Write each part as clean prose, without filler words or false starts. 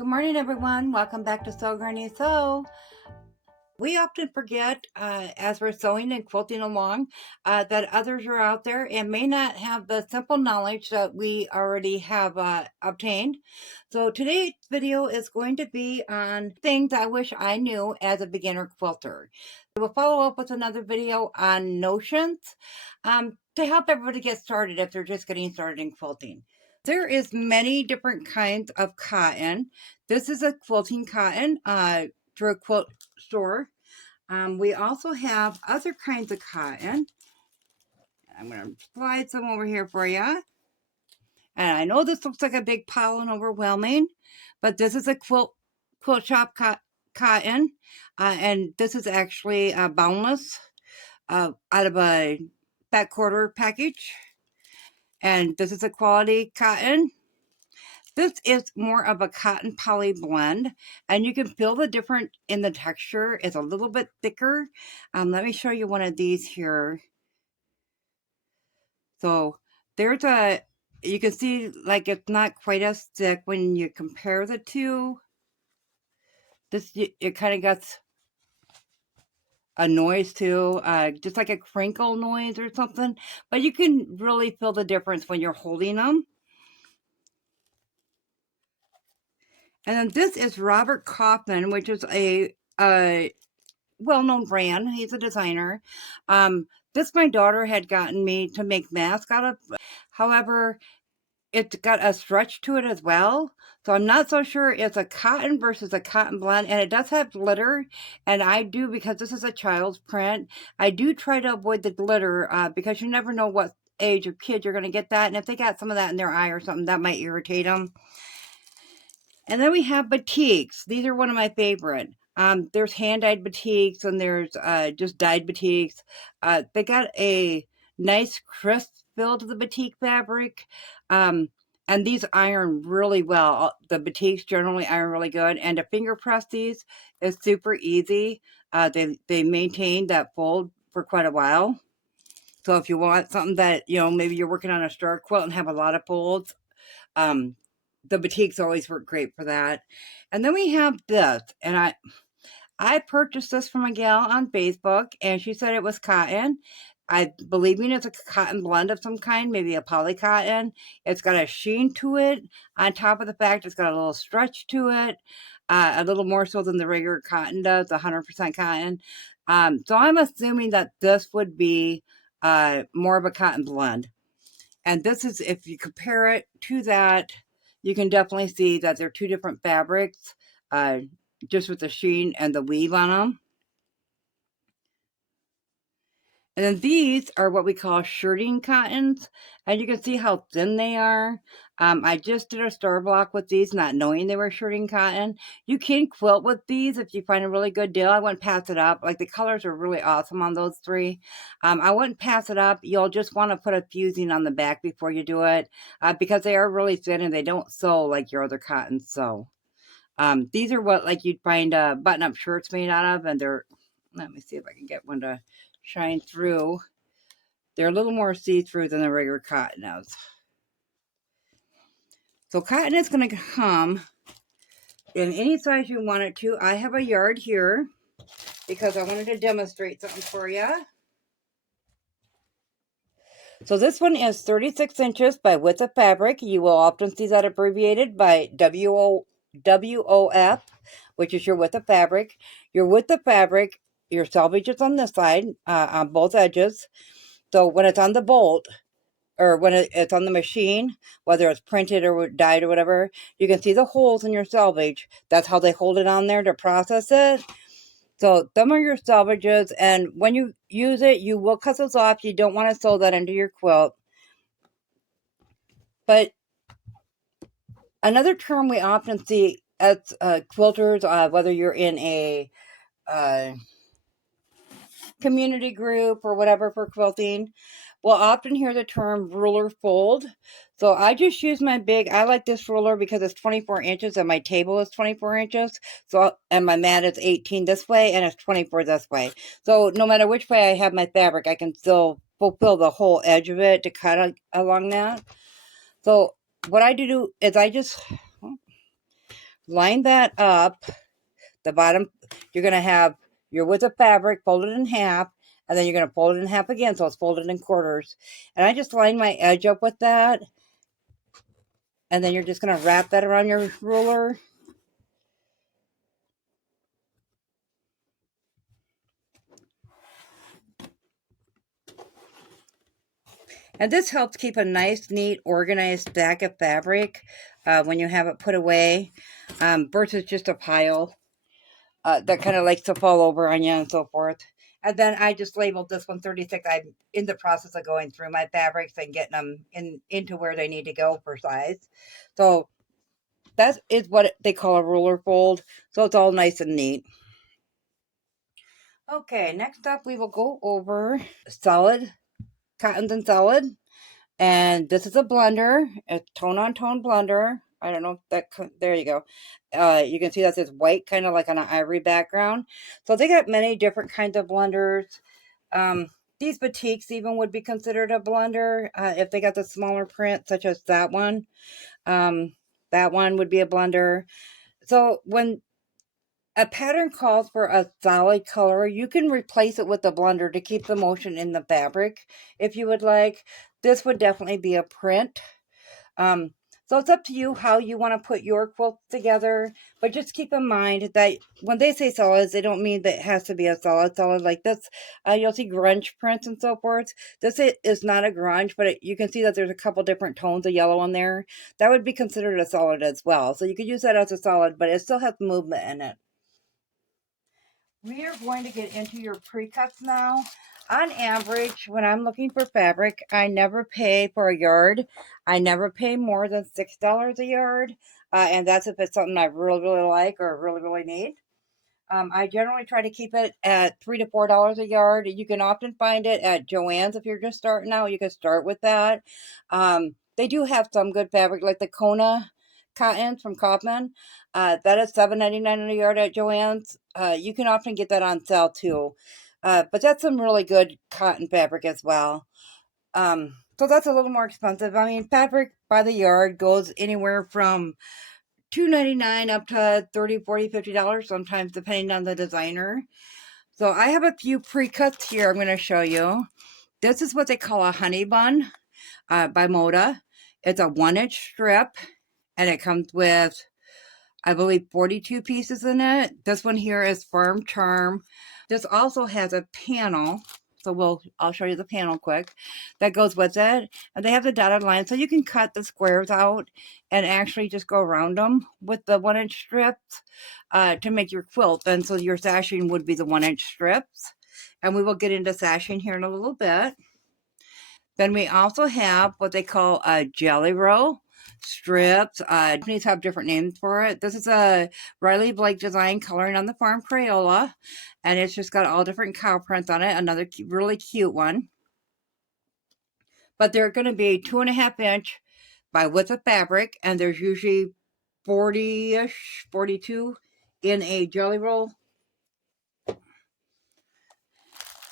Good morning, everyone. Welcome back to Sew Granny Sew. We often forget as we're sewing and quilting along that others are out there and may not have the simple knowledge that we already have obtained. So today's video is going to be on things I wish I knew as a beginner quilter. We'll follow up with another video on notions to help everybody get started if they're just getting started in quilting. There is many different kinds of cotton. This is a quilting cotton through a quilt store. We also have other kinds of cotton. I'm going to slide some over here for you. And I know this looks like a big pile and overwhelming, but this is a quilt shop cotton. And this is actually boundless out of a fat quarter package. And this is a quality cotton. This is more of a cotton poly blend, and you can feel the difference in the texture. It's a little bit thicker. Let me show you one of these here. So there's you can see like it's not quite as thick when you compare the two. This, it kind of gets a noise too, just like a crinkle noise or something, but you can really feel the difference when you're holding them. And then this is Robert Kaufman, which is a well-known brand. He's a designer. This my daughter had gotten me to make masks out of. However, it's got a stretch to it as well. So I'm not so sure it's a cotton versus a cotton blend. And it does have glitter. And I do, because this is a child's print, I do try to avoid the glitter because you never know what age of kid you're going to get that. And if they got some of that in their eye or something, that might irritate them. And then we have batiks. These are one of my favorite. There's hand-dyed batiks and there's just dyed batiks. They got a nice crisp feel to the batik fabric. And these iron really well. The batiks generally iron really good. And to finger press these is super easy. They maintain that fold for quite a while. So if you want something that, maybe you're working on a star quilt and have a lot of folds, the batiks always work great for that. And then we have this, and I purchased this from a gal on Facebook, and she said it was cotton. I believing it's a cotton blend of some kind, maybe a poly cotton. It's got a sheen to it. On top of the fact, it's got a little stretch to it, a little more so than the regular cotton does, 100% cotton. So I'm assuming that this would be more of a cotton blend. And this is, if you compare it to that, you can definitely see that they're two different fabrics, just with the sheen and the weave on them. And then these are what we call shirting cottons, and you can see how thin they are. I just did a star block with these, not knowing they were shirting cotton. You can quilt with these if you find a really good deal. I wouldn't pass it up. Like, the colors are really awesome on those three. I wouldn't pass it up. You'll just want to put a fusing on the back before you do it, because they are really thin and they don't sew like your other cottons sew. These are what, like, you'd find button-up shirts made out of, and they're, let me see if I can get one to shine through. They're a little more see-through than the regular cotton is. So cotton is going to come in any size you want it to. I have a yard here because I wanted to demonstrate something for you. So this one is 36 inches by width of fabric. You will often see that abbreviated by WOF, which is your width of fabric. Your width of fabric, your salvages on this side, on both edges. So when it's on the bolt, or when it's on the machine, whether it's printed or dyed or whatever, you can see the holes in your selvage. That's how they hold it on there to process it. So them are your salvages, and when you use it, you will cut those off. You don't want to sew that into your quilt. But another term we often see as quilters, whether you're in a community group or whatever for quilting, we'll often hear the term ruler fold. So I just use my I like this ruler because it's 24 inches and my table is 24 inches. So, and my mat is 18 this way and it's 24 this way. So no matter which way I have my fabric, I can still fulfill the whole edge of it to cut along that. So what I do is I just line that up. The bottom, you're going to have your width of fabric folded in half, and then you're going to fold it in half again, so it's folded in quarters. And I just line my edge up with that, and then you're just going to wrap that around your ruler. And this helps keep a nice, neat, organized stack of fabric when you have it put away, versus just a pile that kind of likes to fall over on you and so forth. And then I just labeled this one 36. I'm in the process of going through my fabrics and getting them into where they need to go for size. So that is what they call a ruler fold. So it's all nice and neat. Okay, next up we will go over solid, cottons and solid. And this is a blender, a tone-on-tone blender. I don't know if that, there you go. You can see that says white, kind of like on an ivory background. So they got many different kinds of blenders. These boutiques even would be considered a blender if they got the smaller print, such as that one. That one would be a blender. So when a pattern calls for a solid color, you can replace it with a blender to keep the motion in the fabric if you would like. This would definitely be a print. So it's up to you how you want to put your quilt together, but just keep in mind that when they say solids, they don't mean that it has to be a solid like this. You'll see grunge prints and so forth. This is not a grunge, but you can see that there's a couple different tones of yellow in there. That would be considered a solid as well. So you could use that as a solid, but it still has movement in it. We are going to get into your pre-cuts now. On average, when I'm looking for fabric, I never pay for a yard. I never pay more than $6 a yard. And that's if it's something I really, really like or really, really need. I generally try to keep it at $3 to $4 a yard. You can often find it at Joann's if you're just starting out. You can start with that. They do have some good fabric, like the Kona cottons from Kaufman. That is $7.99 a yard at Joann's. You can often get that on sale too. But that's some really good cotton fabric as well. So that's a little more expensive. I mean, fabric by the yard goes anywhere from $2.99 up to $30, $40, $50 sometimes, depending on the designer. So I have a few pre-cuts here I'm going to show you. This is what they call a honey bun by Moda. It's a 1-inch strip, and it comes with, I believe, 42 pieces in it. This one here is firm term. This also has a panel. So I'll show you the panel quick that goes with it. And they have the dotted line, so you can cut the squares out and actually just go around them with the 1-inch strips to make your quilt. And so your sashing would be the 1-inch strips. And we will get into sashing here in a little bit. Then we also have what they call a jelly roll strips. Companies have different names for it. This is a Riley Blake design coloring on the farm Crayola, and it's just got all different cow prints on it. Another really cute one. But they're going to be 2.5 inch by width of fabric, and there's usually 40-ish, 42 in a jelly roll.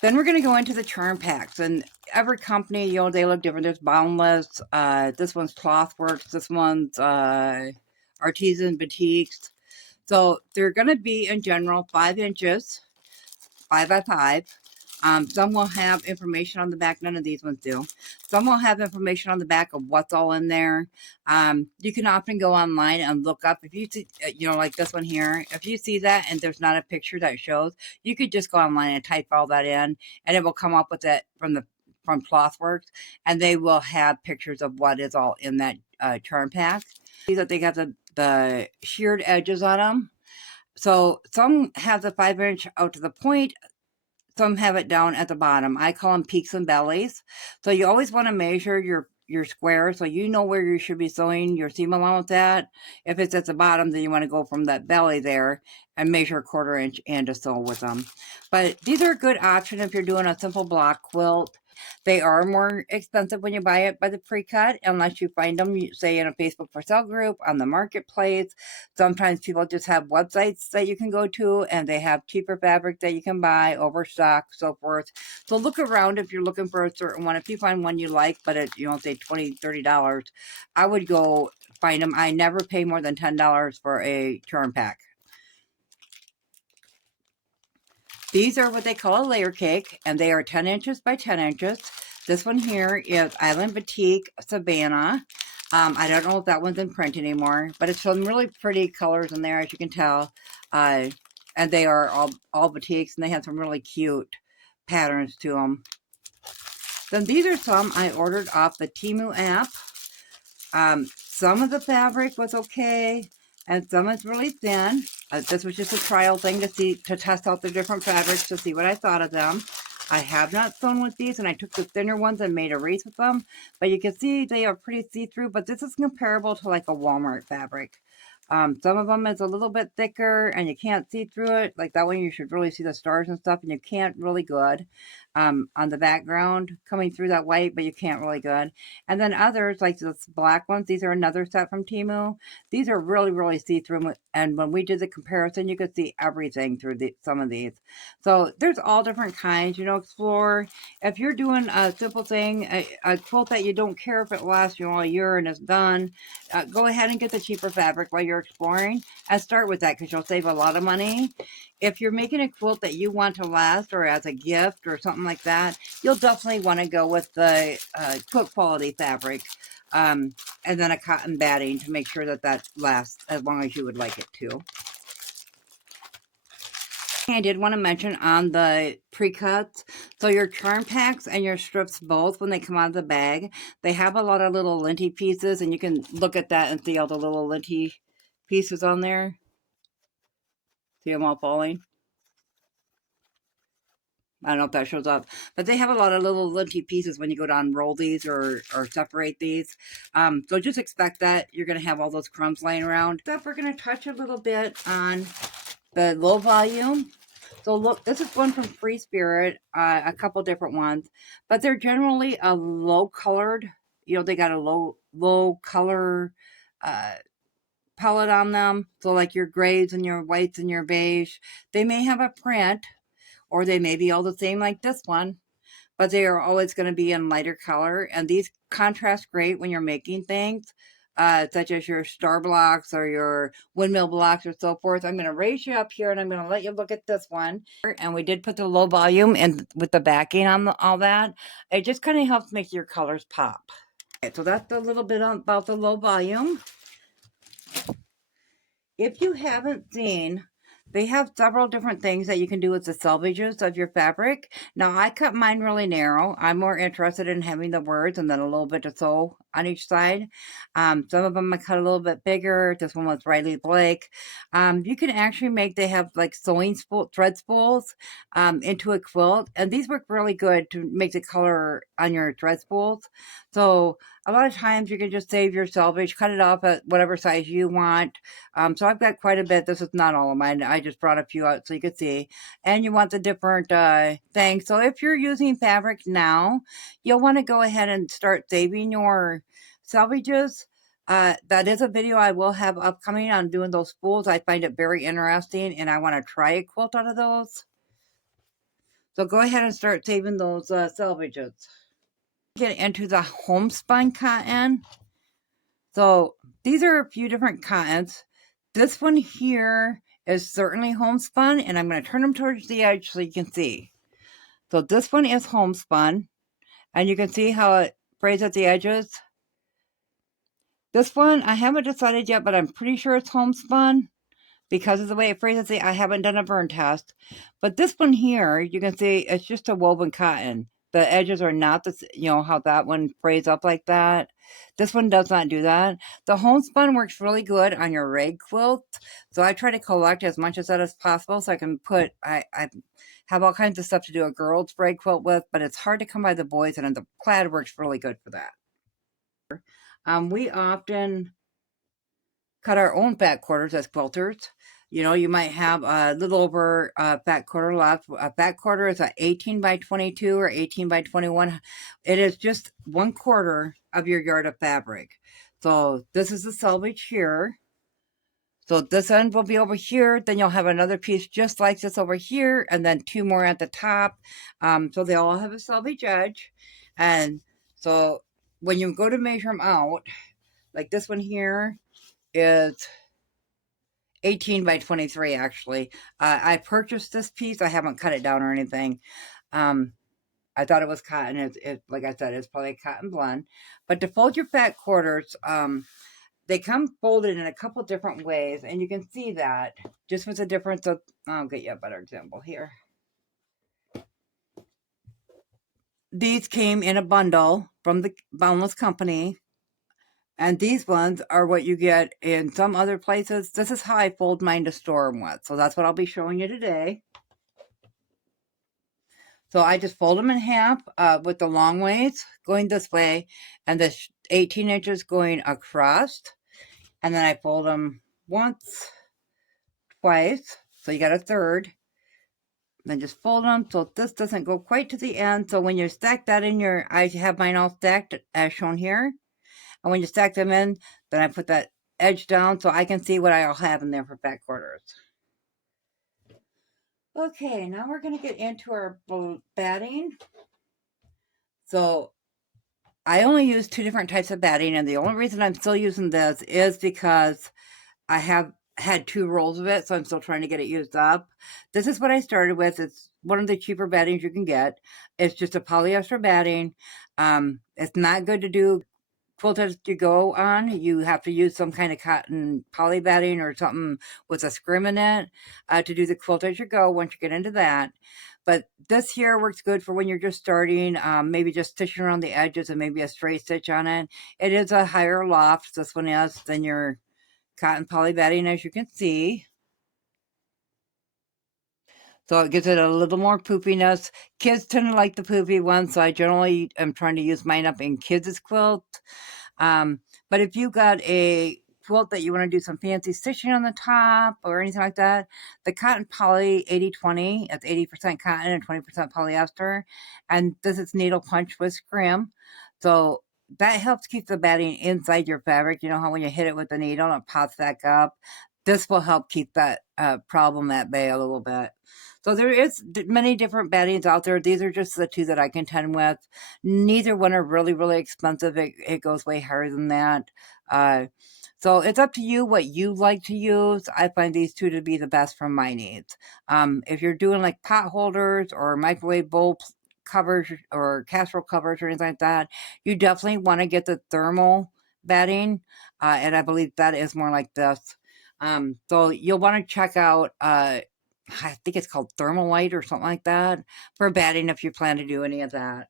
Then we're going to go into the charm packs, and every company, you know, they look different. There's Boundless, this one's Clothworks, this one's Artisan Boutiques. So they're going to be, in general, 5 inches, 5 by 5. Some will have information on the back. None of these ones do. Some will have information on the back of what's all in there. You can often go online and look up. If you see, you know, like this one here, if you see that and there's not a picture that shows, you could just go online and type all that in, and it will come up with it from Clothworks, and they will have pictures of what is all in that charm pack. See that they got the sheared edges on them. So some have the 5 inch out to the point. Some have it down at the bottom. I call them peaks and bellies. So you always want to measure your square so you know where you should be sewing your seam allowance at. If it's at the bottom, then you want to go from that belly there and measure 1/4 inch and to sew with them. But these are a good option if you're doing a simple block quilt. They are more expensive when you buy it by the pre-cut, unless you find them, say, in a Facebook for sale group, on the marketplace. Sometimes people just have websites that you can go to, and they have cheaper fabric that you can buy, overstock, so forth. So look around if you're looking for a certain one. If you find one you like, but it, you know, say $20, $30, I would go find them. I never pay more than $10 for a charm pack. These are what they call a layer cake, and they are 10 inches by 10 inches. This one here is Island Batik Savannah. I don't know if that one's in print anymore, but it's some really pretty colors in there, as you can tell. And they are all batiks, and they have some really cute patterns to them. Then these are some I ordered off the Temu app. Some of the fabric was okay, and some is really thin. This was just a trial thing to test out the different fabrics to see what I thought of them. I have not sewn with these, and I took the thinner ones and made a wreath with them. But you can see they are pretty see-through, but this is comparable to like a Walmart fabric. Some of them is a little bit thicker and you can't see through it. Like that one, you should really see the stars and stuff, and you can't really good on the background coming through that white, but you can't really good. And then others, like this black ones, these are another set from Temu. These are really, really see-through. And when we did the comparison, you could see everything through some of these. So there's all different kinds, explore. If you're doing a simple thing, a quilt that you don't care if it lasts, a year and it's done, go ahead and get the cheaper fabric while you're exploring, and start with that because you'll save a lot of money. If you're making a quilt that you want to last or as a gift or something like that, you'll definitely want to go with the quilt quality fabric, and then a cotton batting to make sure that lasts as long as you would like it to. I did want to mention on the pre-cuts, so your charm packs and your strips both, when they come out of the bag, they have a lot of little linty pieces, and you can look at that and see all the little linty pieces on there. See them all falling? I don't know if that shows up, but they have a lot of little linty pieces when you go to unroll these or separate these. So just expect that you're going to have all those crumbs laying around. Stuff, we're going to touch a little bit on the low volume. So look, this is one from Free Spirit, a couple different ones, but they're generally a low colored, they got a low color palette on them. So like your grays and your whites and your beige, they may have a print, or they may be all the same like this one, but they are always going to be in lighter color. And these contrast great when you're making things, such as your star blocks or your windmill blocks or so forth. I'm going to raise you up here and I'm going to let you look at this one. And we did put the low volume in with the backing on all that. It just kind of helps make your colors pop. Okay, so that's a little bit about the low volume. If you haven't seen, they have several different things that you can do with the salvages of your fabric. Now, I cut mine really narrow. I'm more interested in having the words and then a little bit to sew on each side. Some of them I cut a little bit bigger. This one was Riley Blake. You can actually they have like sewing thread spools into a quilt. And these work really good to make the color on your thread spools. So a lot of times you can just save your salvage, cut it off at whatever size you want. So I've got quite a bit. This is not all of mine. I just brought a few out so you could see. And you want the different things. So if you're using fabric now, you'll want to go ahead and start saving your salvages. That is a video I will have upcoming on doing those spools. I find it very interesting, and I want to try a quilt out of those. So go ahead and start saving those salvages. Get into the homespun cotton. So these are a few different cottons. This one here is certainly homespun, and I'm going to turn them towards the edge so you can see. So this one is homespun, and you can see how it frays at the edges. This one, I haven't decided yet, but I'm pretty sure it's homespun because of the way it frays. I haven't done a burn test. But this one here, you can see it's just a woven cotton. The edges are not how that one frays up like that. This one does not do that. The homespun works really good on your rag quilt. So I try to collect as much of that as possible so I can put, I have all kinds of stuff to do a girl's rag quilt with, but it's hard to come by the boys, and the plaid works really good for that. We often cut our own fat quarters as quilters. You might have a little over a fat quarter left. A fat quarter is a 18 by 22 or 18 by 21. It is just 1/4 of your yard of fabric. So this is the selvage here. So this end will be over here. Then you'll have another piece just like this over here, and then 2 more at the top. So they all have a selvage edge. And so when you go to measure them out, Like this one here is 18 by 23 actually. I purchased this piece. I haven't cut it down or anything. I thought it was cotton. It like I said, it's probably a cotton blend. But to fold your fat quarters, they come folded in a couple different ways, and you can see that just with the difference of, I'll get you a better example here. These came in a bundle from the Boundless Company, and these ones are what you get in some other places. This is how I fold mine to store them with, so that's what I'll be showing you today. So I just fold them in half with the long ways going this way, and the 18 inches going across. And then I fold them once, twice, so you got a third. Then just fold them so this doesn't go quite to the end. So when you stack that in your, I have mine all stacked as shown here. And when you stack them in, then I put that edge down so I can see what I'll have in there for fat quarters. Okay, now we're going to get into our batting. So I only use 2 different types of batting, and the only reason I'm still using this is because I have had 2 rolls of it, so I'm still trying to get it used up. This is what I started with. It's one of the cheaper battings you can get. It's just a polyester batting. It's not good to do quilt as you go on. You have to use some kind of cotton poly batting or something with a scrim in it to do the quilt as you go once you get into that. But this here works good for when you're just starting, maybe just stitching around the edges and maybe a straight stitch on it. It is a higher loft, this one is, than your cotton poly batting, as you can see. So it gives it a little more poopiness. Kids tend to like the poopy ones, so I generally am trying to use mine up in kids' quilt. But if you got a quilt that you want to do some fancy stitching on the top or anything like that, the cotton poly 80-20, it's 80% cotton and 20% polyester. And this is needle punch with scrim. So that helps keep the batting inside your fabric. You know how when you hit it with the needle, it pops back up. This will help keep that problem at bay a little bit. So there is many different battings out there. These are just the 2 that I contend with. Neither one are really, really expensive. It goes way higher than that. So it's up to you what you like to use. I find these 2 to be the best for my needs. If you're doing like pot holders or microwave bowl covers or casserole covers or anything like that, you definitely want to get the thermal batting. And I believe that is more like this. So you'll want to check out, I think it's called Thermalite or something like that, for batting if you plan to do any of that.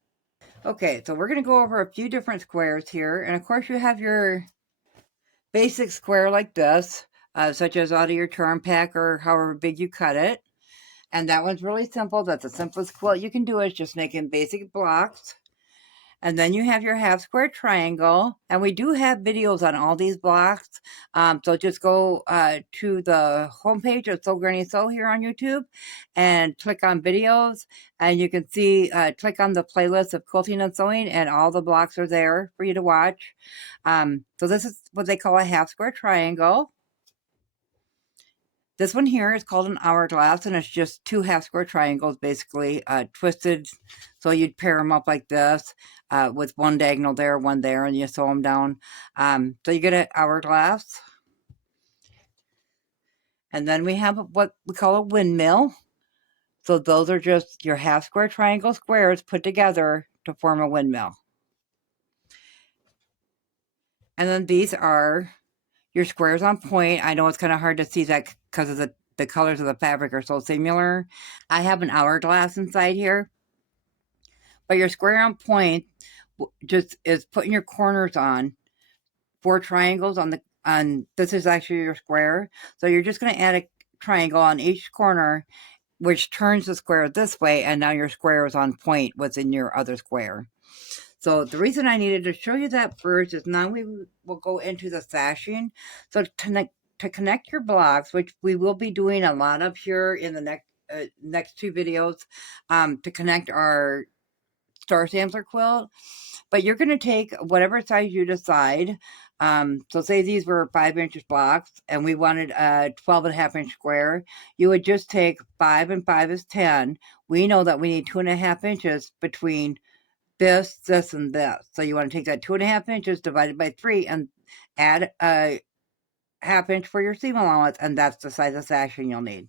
Okay, so we're going to go over a few different squares here. And of course you have your basic square like this, such as out of your charm pack or however big you cut it. And that one's really simple. That's the simplest quilt you can do, is just making basic blocks. And then you have your half square triangle, and we do have videos on all these blocks. So just go to the homepage of Sew Granny Sew here on YouTube and click on videos, and you can see, click on the playlist of quilting and sewing, and all the blocks are there for you to watch. So this is what they call a half square triangle. This one here is called an hourglass, and it's just 2 half square triangles, basically, twisted. So you'd pair them up like this, with one diagonal there, one there, and you sew them down. So you get an hourglass. And then we have what we call a windmill. So those are just your half square triangle squares put together to form a windmill. And then these are your squares on point. I know it's kind of hard to see that because of the colors of the fabric are so similar. I have an hourglass inside here. But your square on point just is putting your corners on 4 triangles on this is actually your square. So you're just going to add a triangle on each corner, which turns the square this way, and now your square is on point within your other square. So the reason I needed to show you that first is now we will go into the sashing. So to connect your blocks, which we will be doing a lot of here in the next 2 videos, to connect our Star Sampler quilt. But you're going to take whatever size you decide. So say these were 5-inch blocks and we wanted a 12.5-inch square. You would just take 5 and 5 is 10. We know that we need 2.5 inches between this, and this. So you want to take that 2.5 inches divided by 3, and add a 1/2 inch for your seam allowance, and that's the size of sashing you'll need.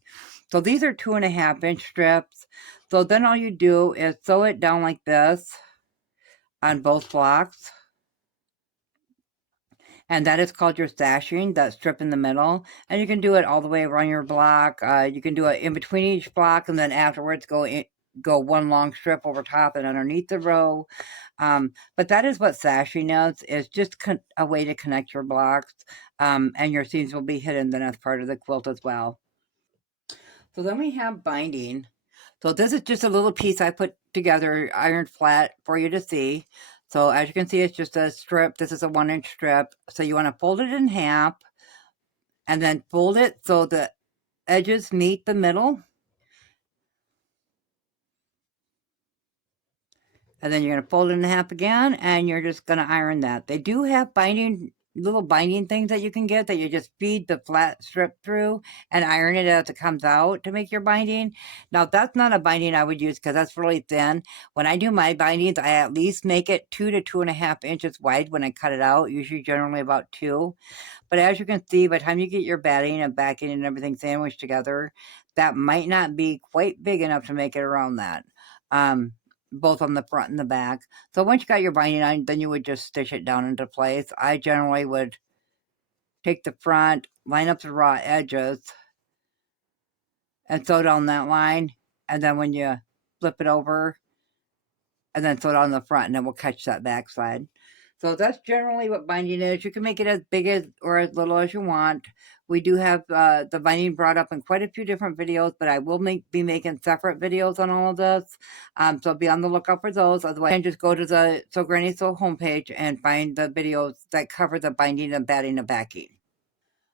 So these are 2.5 inch strips. So then all you do is sew it down like this on both blocks. And that is called your sashing, that strip in the middle. And you can do it all the way around your block. You can do it in between each block, and then afterwards go one long strip over top and underneath the row. But that is what sashing is just a way to connect your blocks, and your seams will be hidden then as part of the quilt as well. So then we have binding. So this is just a little piece I put together, ironed flat for you to see. So as you can see, it's just a strip. This is a 1-inch strip. So you want to fold it in half and then fold it so the edges meet the middle. And then you're going to fold it in half again, and you're just going to iron that. They do have little binding things that you can get that you just feed the flat strip through and iron it as it comes out to make your binding. Now, that's not a binding I would use because that's really thin. When I do my bindings, I at least make it 2 to 2.5 inches wide when I cut it out, usually generally about 2. But as you can see, by the time you get your batting and backing and everything sandwiched together, that might not be quite big enough to make it around that. Both on the front and the back. So once you got your binding on, then you would just stitch it down into place. I generally would take the front, line up the raw edges, and sew down that line. And then when you flip it over, and then sew down the front, and then we'll catch that back side. So that's generally what binding is. You can make it as big as or as little as you want. We do have the binding brought up in quite a few different videos, but I will be making separate videos on all of this. So be on the lookout for those. Otherwise, you can just go to the Sew Granny Sew homepage and find the videos that cover the binding and batting and backing.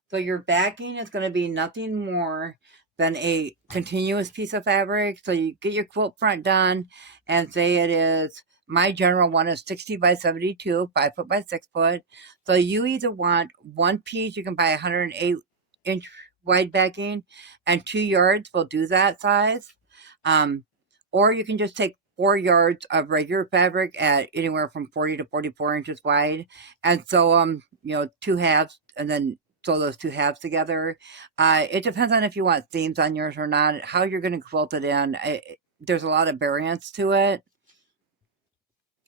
So your backing is going to be nothing more than a continuous piece of fabric. So you get your quilt front done, and say it is, my general one is 60 by 72, 5 foot by 6 foot. So you either want one piece, you can buy 108-inch wide backing, and 2 yards will do that size. Or you can just take 4 yards of regular fabric at anywhere from 40 to 44 inches wide, and sew 2 halves, and then sew those 2 halves together. It depends on if you want seams on yours or not, how you're going to quilt it in. There's a lot of variance to it.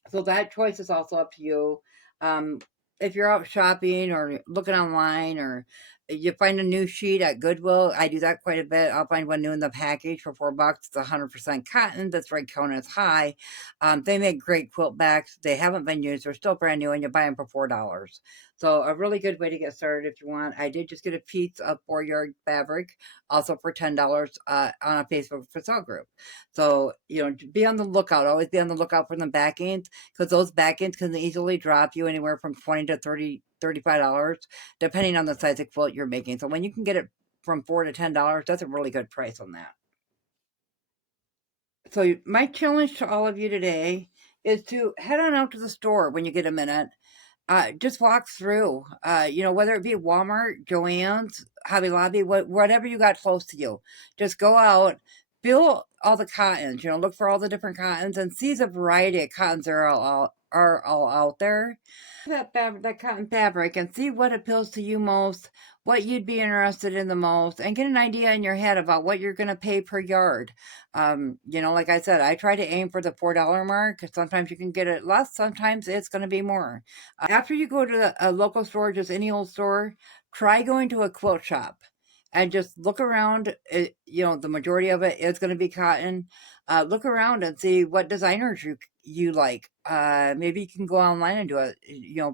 So that choice is also up to you. If you're out shopping or looking online, or you find a new sheet at Goodwill, I do that quite a bit. I'll find one new in the package for $4. It's 100% cotton. That's right, count as high. They make great quilt backs. They haven't been used. They're still brand new, and you buy them for $4. So a really good way to get started if you want. I did just get a piece of 4-yard fabric, also for $10 on a Facebook for sale group. So, be on the lookout. Always be on the lookout for the backings, because those backings can easily drop you anywhere from $20 to $35, depending on the size of quilt you're making. So when you can get it from $4 to $10, that's a really good price on that. So my challenge to all of you today is to head on out to the store when you get a minute. Just walk through, whether it be Walmart, Joann's, Hobby Lobby, whatever you got close to you. Just go out, feel all the cottons, look for all the different cottons and see the variety of cottons are all out there. That cotton fabric, and see what appeals to you most, what you'd be interested in the most, and get an idea in your head about what you're going to pay per yard. Like I said, I try to aim for the $4 mark. Sometimes you can get it less, sometimes it's going to be more. After you go to a local store, just any old store, try going to a quilt shop and just look around. The majority of it is going to be cotton. Look around and see what designers you like. Maybe you can go online and do a,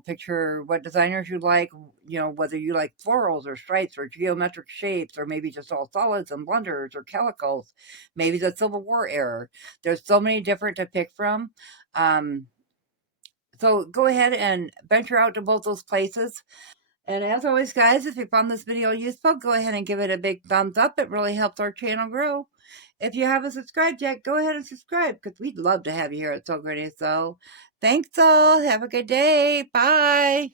picture what designers you like, whether you like florals or stripes or geometric shapes, or maybe just all solids and blenders or calicos, maybe the Civil War era. There's so many different to pick from. So go ahead and venture out to both those places. And as always, guys, if you found this video useful, go ahead and give it a big thumbs up. It really helps our channel grow. If you haven't subscribed yet, go ahead and subscribe, because we'd love to have you here at Sew Granny Sew. Thanks all. Have a good day. Bye.